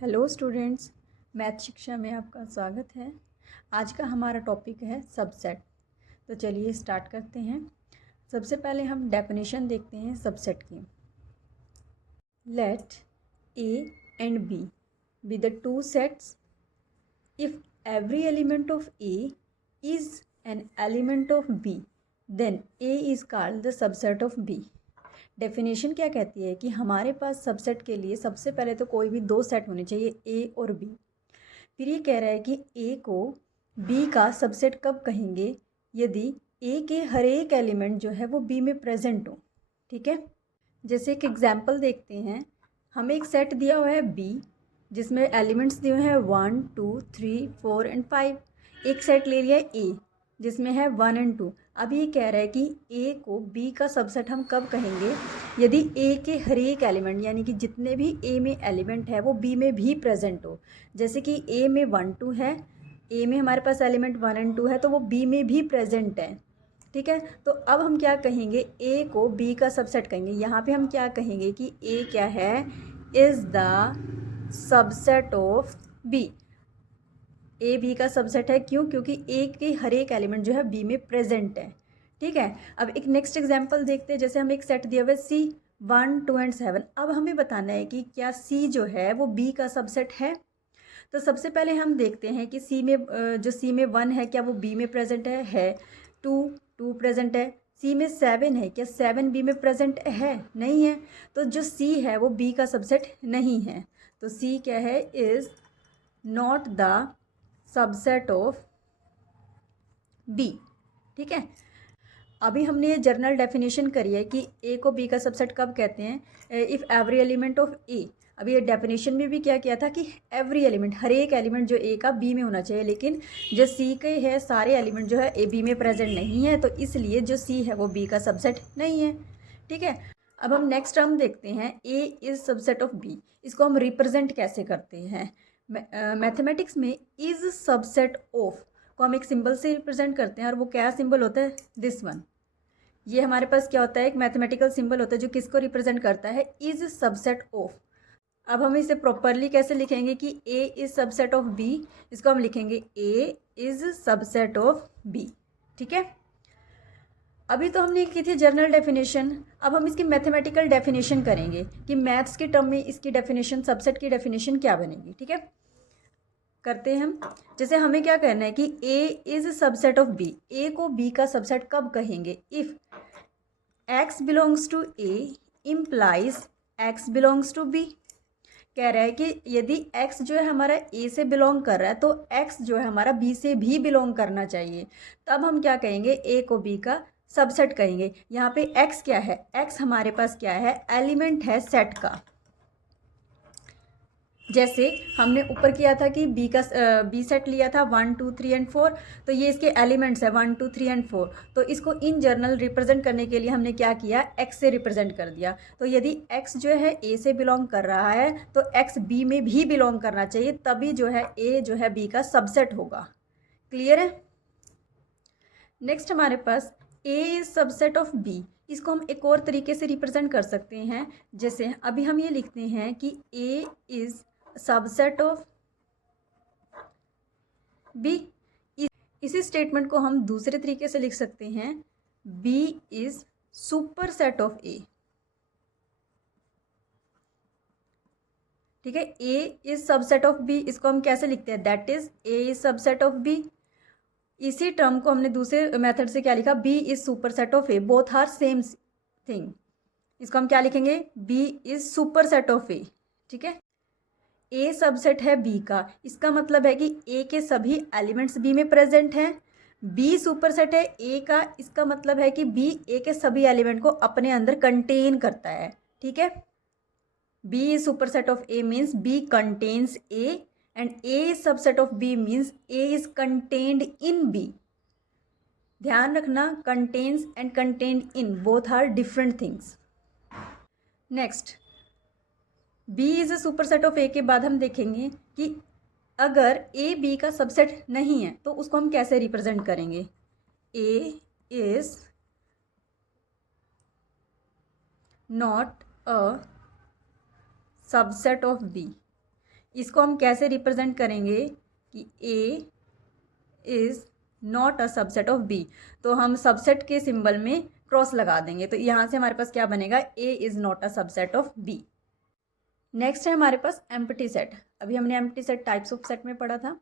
Hello students, math शिक्षा में आपका स्वागत है। आज का हमारा टॉपिक है सबसेट। तो चलिए स्टार्ट करते हैं। सबसे पहले हम डेफिनेशन देखते हैं सबसेट की। Let A and B be the two sets if every element of A is an element of B then A is called the subset of B. Definition क्या कहती है कि हमारे पास सबसेट के लिए सबसे पहले तो कोई भी दो सेट होने चाहिए, ए और बी। फिर ये कह रहा है कि ए को बी का सबसेट कब कहेंगे, यदि ए के हर एक एलिमेंट जो है वो बी में प्रेजेंट हो। ठीक है, जैसे एक एग्जांपल देखते हैं। हमें एक सेट दिया हुआ है बी जिसमें एलिमेंट्स दिए हुए हैं 1 2 3 4 एंड 5। एक सेट ले लिया ए जिसमें है 1 एंड 2। अब ये कह रहा है कि ए को बी का सबसेट हम कब कहेंगे, यदि ए के हर एक एलिमेंट यानी कि जितने भी ए में एलिमेंट है वो बी में भी प्रेजेंट हो। जैसे कि ए में 1 2 है, ए में हमारे पास एलिमेंट 1 एंड 2 है तो वो बी में भी प्रेजेंट है। ठीक है, तो अब हम क्या कहेंगे, ए को बी का सबसेट कहेंगे। यहाँ पे हम क्या कहेंगे कि ए क्या है, is the subset of B. A B का सबसेट है, क्यों? क्योंकि ए के हर एक एलिमेंट जो है बी में प्रेजेंट है। ठीक है, अब एक नेक्स्ट एग्जांपल देखते हैं। जैसे हमें एक सेट दिया हुआ है सी 1 2 एंड 7। अब हमें बताना है कि क्या सी जो है वो बी का सबसेट है। तो सबसे पहले हम देखते हैं कि सी में जो सी में 1 है क्या वो बी में प्रेजेंट है। 2 प्रेजेंट है। सी में 7 है, क्या 7 बी में प्रेजेंट है? नहीं है। तो जो सी है वो बी का सबसेट नहीं है। तो सी क्या है, is not the subset of B. ठीक है, अभी हमने ये जर्नल डेफिनेशन करी है कि ए को बी का सबसेट कब कहते हैं, इफ़ एवरी एलिमेंट ऑफ ए। अभी ये डेफिनेशन में भी क्या किया था कि एवरी एलिमेंट, हर एक एलिमेंट जो ए का बी में होना चाहिए, लेकिन जो सी के है सारे एलिमेंट जो है ए बी में प्रेजेंट नहीं है, तो इसलिए जो सी है वो बी का सबसेट नहीं है। ठीक है, अब हम नेक्स्ट टर्म देखते हैं, A is subset of B. इसको हम रिप्रेजेंट कैसे करते हैं? मैथमेटिक्स में इज़ सबसेट ऑफ को हम एक सिंबल से रिप्रेजेंट करते हैं, और वो क्या सिंबल होता है, दिस वन। ये हमारे पास क्या होता है, एक मैथमेटिकल सिंबल होता है जो किसको रिप्रेजेंट करता है, इज सबसेट ऑफ। अब हम इसे प्रॉपरली कैसे लिखेंगे कि A is subset of B. इसको हम लिखेंगे ए इज सबसेट ऑफ बी। ठीक है, अभी तो हमने की थी जर्नल डेफिनेशन। अब हम इसकी मैथमेटिकल डेफिनेशन करेंगे कि मैथ्स के टर्म में इसकी डेफिनेशन, सबसेट की डेफिनेशन क्या बनेगी। ठीक है, करते हैं हम। जैसे हमें क्या करना है कि A is subset of B. A को बी का सबसेट कब कहेंगे, if x belongs to A implies x belongs to B. कह रहा है कि यदि x जो है हमारा a से बिलोंग कर रहा है तो x जो है हमारा b से भी बिलोंग करना चाहिए। तब हम क्या कहेंगे, a को b का सबसेट कहेंगे। यहाँ पे x क्या है, x हमारे पास क्या है, एलिमेंट है सेट का। जैसे हमने ऊपर किया था कि बी सेट लिया था 1 2 3 एंड 4, तो ये इसके एलिमेंट्स है 1 2 3 एंड 4। तो इसको इन जर्नल रिप्रेजेंट करने के लिए हमने क्या किया, एक्स से रिप्रेजेंट कर दिया। तो यदि एक्स जो है ए से बिलोंग कर रहा है तो एक्स बी में भी बिलोंग करना चाहिए, तभी जो है ए जो है बी का सबसेट होगा। क्लियर है? नेक्स्ट हमारे पास ए इज सबसेट ऑफ बी। इसको हम एक और तरीके से रिप्रेजेंट कर सकते हैं। जैसे अभी हम ये लिखते हैं कि A is subset of B. इसी स्टेटमेंट को हम दूसरे तरीके से लिख सकते हैं, B is superset of A. ठीक है, A is subset of B, इसको हम कैसे लिखते हैं, that is A is subset of B. इसी टर्म को हमने दूसरे मेथड से क्या लिखा, B is superset of A, both are same thing. इसको हम क्या लिखेंगे, B is superset of A. ठीक है, ए सबसेट है बी का, इसका मतलब है कि ए के सभी एलिमेंट्स बी में प्रेजेंट हैं। बी सुपर सेट है ए का, इसका मतलब है कि बी ए के सभी एलिमेंट को अपने अंदर कंटेन करता है। ठीक है, B is superset of A means B contains A, and A is subset of B means A is contained in B. ध्यान रखना, contains and contained in both are different things. Next, B is a superset of A के बाद हम देखेंगे कि अगर ए B का subset नहीं है तो उसको हम कैसे रिप्रेजेंट करेंगे, A is not a subset of B. इसको हम कैसे रिप्रेजेंट करेंगे कि A is not a subset of B, तो हम सबसेट के सिंबल में क्रॉस लगा देंगे, तो यहाँ से हमारे पास क्या बनेगा, A is not a subset of B. Next है हमारे पास एम्प्टी सेट। अभी हमने empty set types of set में पढ़ा था।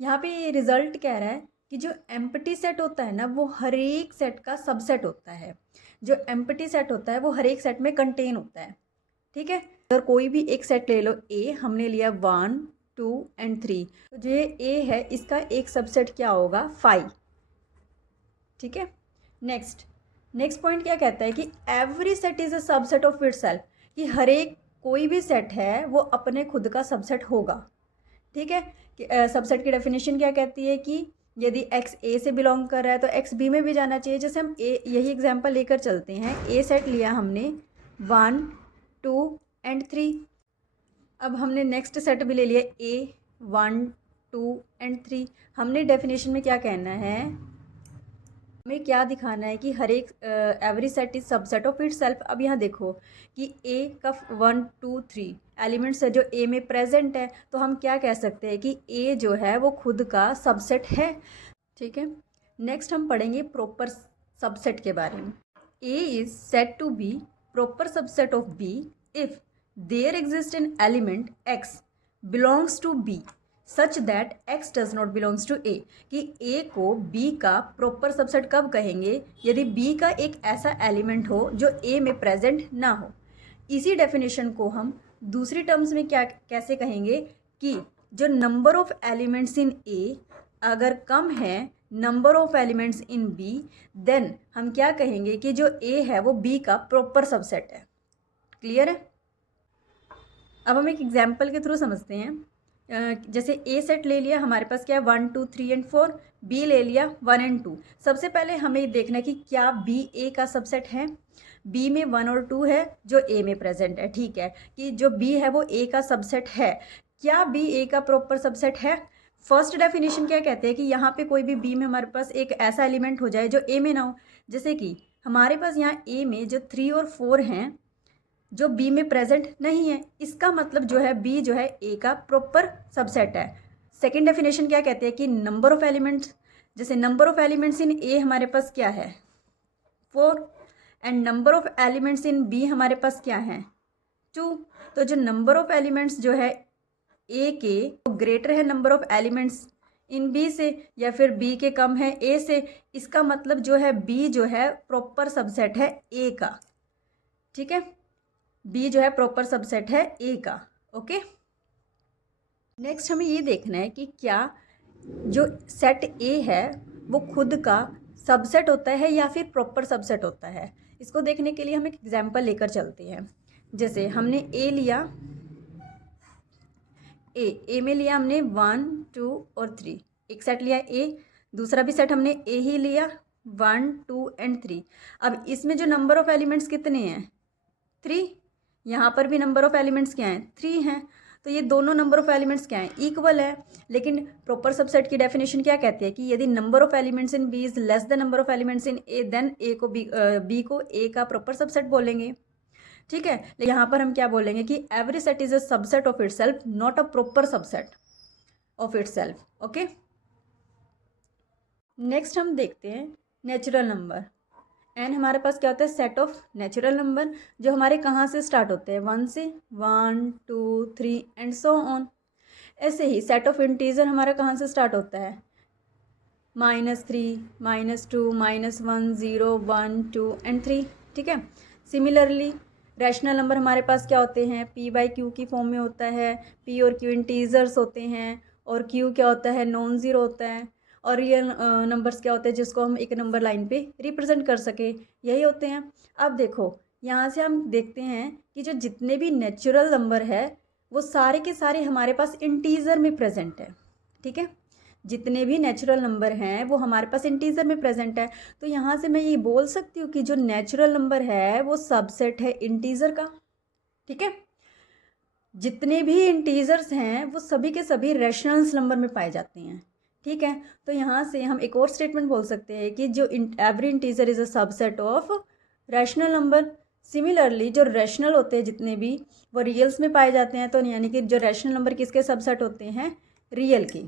यहाँ पे ये रिजल्ट कह रहा है कि जो एम्प्टी सेट होता है ना वो हर एक सेट का सबसेट होता है। जो एम्प्टी सेट होता है वो हर एक सेट में कंटेन होता है। ठीक है, अगर कोई भी एक सेट ले लो, ए हमने लिया 1 2 एंड 3, तो जो ए है इसका एक सबसेट क्या होगा, 5। ठीक है, नेक्स्ट पॉइंट क्या कहता है कि every set is a subset of itself, कि हर एक कोई भी सेट है वो अपने खुद का सबसेट होगा। ठीक है, सबसेट की डेफिनेशन क्या कहती है कि यदि x a से बिलोंग कर रहा है तो x b में भी जाना चाहिए। जैसे हम a, यही एग्जांपल लेकर चलते हैं, a सेट लिया हमने 1 2 एंड 3। अब हमने नेक्स्ट सेट भी ले लिया a 1 2 एंड 3। हमने डेफिनेशन में क्या कहना है, हमें क्या दिखाना है कि हर एक every set is subset of itself. अब यहाँ देखो कि ए का 1 2 3 एलिमेंट्स है जो ए में प्रेजेंट है, तो हम क्या कह सकते हैं कि ए जो है वो खुद का सबसेट है। ठीक है, नेक्स्ट हम पढ़ेंगे प्रॉपर सबसेट के बारे में। A is set to B proper subset of B if there exist an element X belongs to B such that X does not belongs to A, कि ए को बी का proper subset कब कहेंगे, यदि B का एक ऐसा element हो जो ए में प्रेजेंट ना हो। इसी डेफिनेशन को हम दूसरी टर्म्स में क्या कैसे कहेंगे कि जो number of elements in A अगर कम है number of elements in B, then हम क्या कहेंगे कि जो ए है वो बी का प्रॉपर सबसेट है। क्लियर है? अब हम एक एग्जाम्पल के थ्रू समझते हैं। जैसे ए सेट ले लिया, हमारे पास क्या है 1 2 3 एंड 4, बी ले लिया 1 एंड 2। सबसे पहले हमें देखना है कि क्या बी ए का सबसेट है। बी में 1 और 2 है जो ए में प्रेजेंट है। ठीक है, कि जो बी है वो ए का सबसेट है। क्या बी ए का प्रॉपर सबसेट है? फर्स्ट डेफिनेशन क्या कहते हैं कि यहाँ पे कोई भी बी में हमारे पास एक ऐसा एलिमेंट हो जाए जो ए में ना हो। जैसे कि हमारे पास यहाँ ए में जो 3 और 4 हैं जो बी में प्रेजेंट नहीं है, इसका मतलब जो है बी जो है ए का प्रॉपर सबसेट है। सेकंड डेफिनेशन क्या कहते हैं कि नंबर ऑफ एलिमेंट्स, जैसे number of elements in A हमारे पास क्या है 4 and number of elements in B हमारे पास क्या है 2। तो जो नंबर ऑफ एलिमेंट्स जो है ए के वो ग्रेटर है number of elements in B से, या फिर बी के कम है ए से, इसका मतलब जो है बी जो है प्रॉपर सबसेट है ए का। ठीक है, बी जो है प्रॉपर सबसेट है ए का। ओके, नेक्स्ट हमें ये देखना है कि क्या जो सेट ए है वो खुद का सबसेट होता है या फिर प्रॉपर सबसेट होता है। इसको देखने के लिए हम एक एग्जांपल लेकर चलते हैं। जैसे हमने ए लिया, ए में लिया हमने 1 2 और 3, एक सेट लिया ए। दूसरा भी सेट हमने ए ही लिया 1 2 एंड 3। अब इसमें जो नंबर ऑफ एलिमेंट्स कितने हैं 3, यहाँ पर भी नंबर ऑफ एलिमेंट्स क्या हैं 3 हैं। तो ये दोनों नंबर ऑफ एलिमेंट्स क्या हैं इक्वल है। लेकिन प्रॉपर सबसेट की डेफिनेशन क्या कहती है कि यदि number of elements in B is less than number of elements in A, then A को बी को ए का प्रॉपर सबसेट बोलेंगे। ठीक है, यहाँ पर हम क्या बोलेंगे कि every set is a subset of itself, not a proper subset of itself. Okay, next हम देखते हैं नेचुरल नंबर। एंड हमारे पास क्या होता है सेट ऑफ नेचुरल नंबर, जो हमारे कहाँ से स्टार्ट होते हैं 1 से, 1 2 3 एंड सो ऑन। ऐसे ही सेट ऑफ इंटीजर हमारा कहाँ से स्टार्ट होता है -3 -2 -1 0 1 2 एंड 3। ठीक है, सिमिलरली रैशनल नंबर हमारे पास क्या होते हैं p/q की फॉर्म में होता है। p और q इंटीजर्स होते हैं और q क्या होता है नॉन ज़ीरो होता है। और रियल नंबर्स क्या होते हैं जिसको हम एक नंबर लाइन पे रिप्रेजेंट कर सके, यही होते हैं। अब देखो यहाँ से हम देखते हैं कि जो जितने भी नेचुरल नंबर है वो सारे के सारे हमारे पास इंटीजर में प्रेजेंट है। ठीक है, जितने भी नेचुरल नंबर हैं वो हमारे पास इंटीजर में प्रेजेंट है। तो यहाँ से मैं ये बोल सकती हूँ कि जो नेचुरल नंबर है वो सबसेट है इंटीजर का। ठीक है, जितने भी इंटीजर्स हैं वो सभी के सभी रैशनल्स नंबर में पाए जाते हैं। ठीक है, तो यहाँ से हम एक और स्टेटमेंट बोल सकते हैं कि जो every integer is a subset of rational number. Similarly जो रैशनल होते हैं जितने भी, वो रियल्स में पाए जाते हैं, तो यानी कि जो रैशनल नंबर किसके सबसेट होते हैं, रियल के।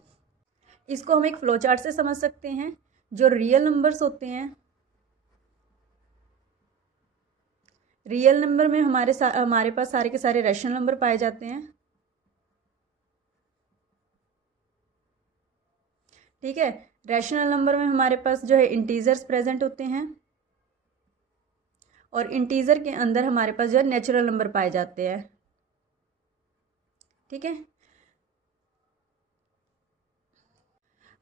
इसको हम एक फ्लो चार्ट से समझ सकते हैं। जो रियल नंबर्स होते हैं, रियल नंबर में हमारे पास सारे के सारे रैशनल नंबर पाए जाते हैं, ठीक है। रैशनल नंबर में हमारे पास जो है इंटीजर्स प्रेजेंट होते हैं, और इंटीजर के अंदर हमारे पास जो है नेचुरल नंबर पाए जाते हैं, ठीक है।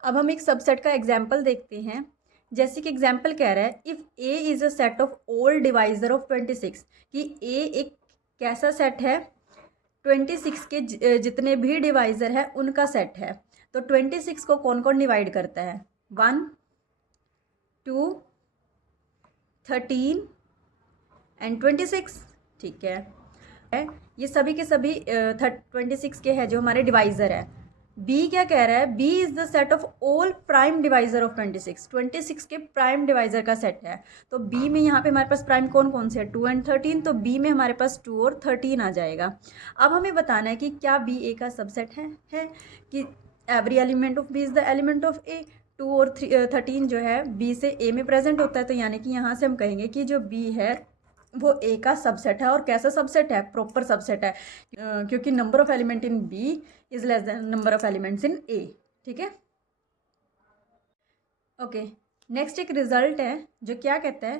अब हम एक सबसेट का एग्जाम्पल देखते हैं। जैसे कि एग्जाम्पल कह रहा है, if A is a set of all divisor of 26, कि ए एक कैसा सेट है, 26 के जितने भी डिवाइज़र है उनका सेट है। तो 26 को कौन कौन डिवाइड करता है, 1, 2, 13 एंड 26, ठीक है। ये सभी के सभी 26 के हैं जो हमारे डिवाइज़र है। बी क्या कह रहा है, B is the set of all prime divisor of 26 के प्राइम डिवाइजर का सेट है। तो बी में यहाँ पे हमारे पास प्राइम कौन कौन से है, 2 एंड 13, तो बी में हमारे पास 2 और 13 आ जाएगा। अब हमें बताना है कि क्या बी ए का सबसेट है कि every element of B is the element of A. 2 और 13 जो है बी से ए में प्रेजेंट होता है, तो यानी कि यहाँ से हम कहेंगे कि जो बी है वो ए का सबसेट है। और कैसा सबसेट है, प्रॉपर सबसेट है, क्योंकि number of element in B is less than number of elements in A, ठीक है। ओके, नेक्स्ट एक रिजल्ट है जो क्या कहता है,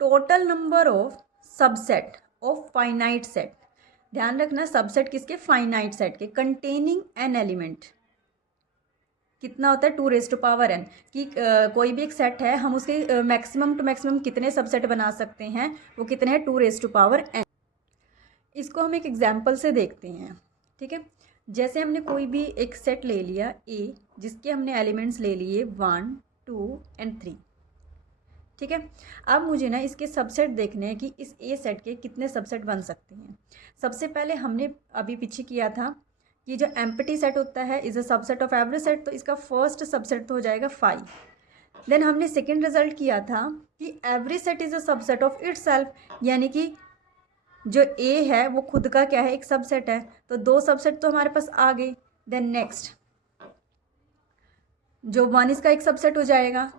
total number of subset of finite set. ध्यान रखना, सबसेट किसके, फाइनाइट सेट के, कंटेनिंग एन एलिमेंट कितना होता है, 2n, कि कोई भी एक सेट है, हम उसके मैक्सिमम टू मैक्सिमम कितने सबसेट बना सकते हैं, वो कितने हैं, 2n। इसको हम एक एग्जाम्पल से देखते हैं, ठीक है। जैसे हमने कोई भी एक सेट ले लिया ए, जिसके हमने एलिमेंट्स ले लिए 1, 2 एंड 3, ठीक है। अब मुझे ना इसके सबसेट देखने हैं कि इस ए सेट के कितने सबसेट बन सकते हैं। सबसे पहले हमने अभी पीछे किया था कि जो एम्प्टी सेट होता है is a subset of every set, तो इसका फर्स्ट सबसेट तो हो जाएगा 5। देन हमने सेकेंड रिजल्ट किया था कि every set is a subset of itself, यानी कि जो ए है वो खुद का क्या है, एक सबसेट है, तो 2 सबसेट तो हमारे पास आ गए। देन नेक्स्ट जो 1 इसका एक सबसेट हो जाएगा,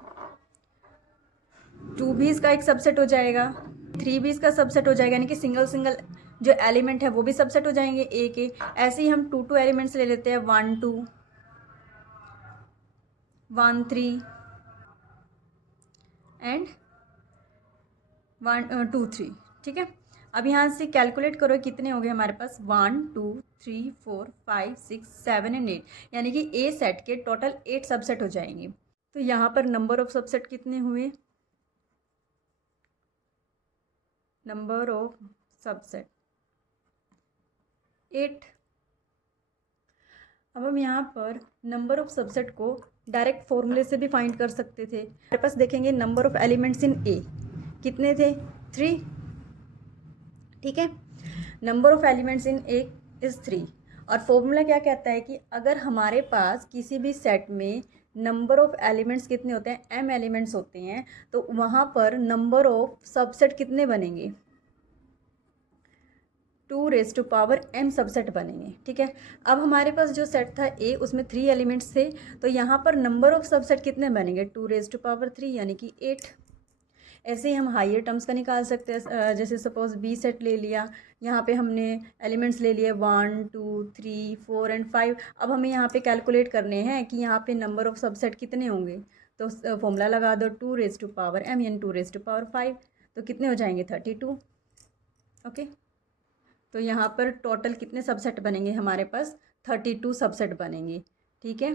2 भी इसका एक सबसेट हो जाएगा, 3 भी इसका सबसेट हो जाएगा, यानी कि सिंगल जो एलिमेंट है वो भी सबसेट हो जाएंगे ए के। ऐसे ही हम 2 एलिमेंट्स ले लेते हैं, 1 2 1 3 एंड 1 2 3, ठीक है। अब यहाँ से कैलकुलेट करो कितने हो गए हमारे पास, 1 2 3 4 5 6 7 एंड 8, यानी कि ए सेट के टोटल 8 सबसेट हो जाएंगे। तो यहाँ पर नंबर ऑफ सबसेट कितने हुए, नंबर ऑफ सबसेट 8। अब हम यहाँ पर नंबर ऑफ सबसेट को डायरेक्ट फॉर्मूले से भी फाइंड कर सकते थे। हमारे पास देखेंगे नंबर ऑफ एलिमेंट्स इन ए कितने थे, 3, ठीक है। Number of elements in A is 3, और फॉर्मूला क्या कहता है कि अगर हमारे पास किसी भी सेट में नंबर ऑफ एलिमेंट्स कितने होते हैं, m एलिमेंट्स होते हैं, तो वहाँ पर नंबर ऑफ सबसेट कितने बनेंगे, 2m सबसेट बनेंगे, ठीक है। अब हमारे पास जो सेट था ए, उसमें 3 एलिमेंट्स थे, तो यहाँ पर नंबर ऑफ सबसेट कितने बनेंगे, 2 यानी कि 8। ऐसे ही हम हायर टर्म्स का निकाल सकते हैं। जैसे सपोज बी सेट ले लिया, यहाँ पे हमने एलिमेंट्स ले लिए 1 2 3 4 एंड 5। अब हमें यहाँ पे कैलकुलेट करने हैं कि यहाँ पे नंबर ऑफ सबसेट कितने होंगे, तो फॉर्मूला लगा दो 2m यानी 2 5, तो कितने हो जाएंगे, 32, ओके। तो यहाँ पर टोटल कितने सबसेट बनेंगे हमारे पास, 32 सबसेट बनेंगे, ठीक है।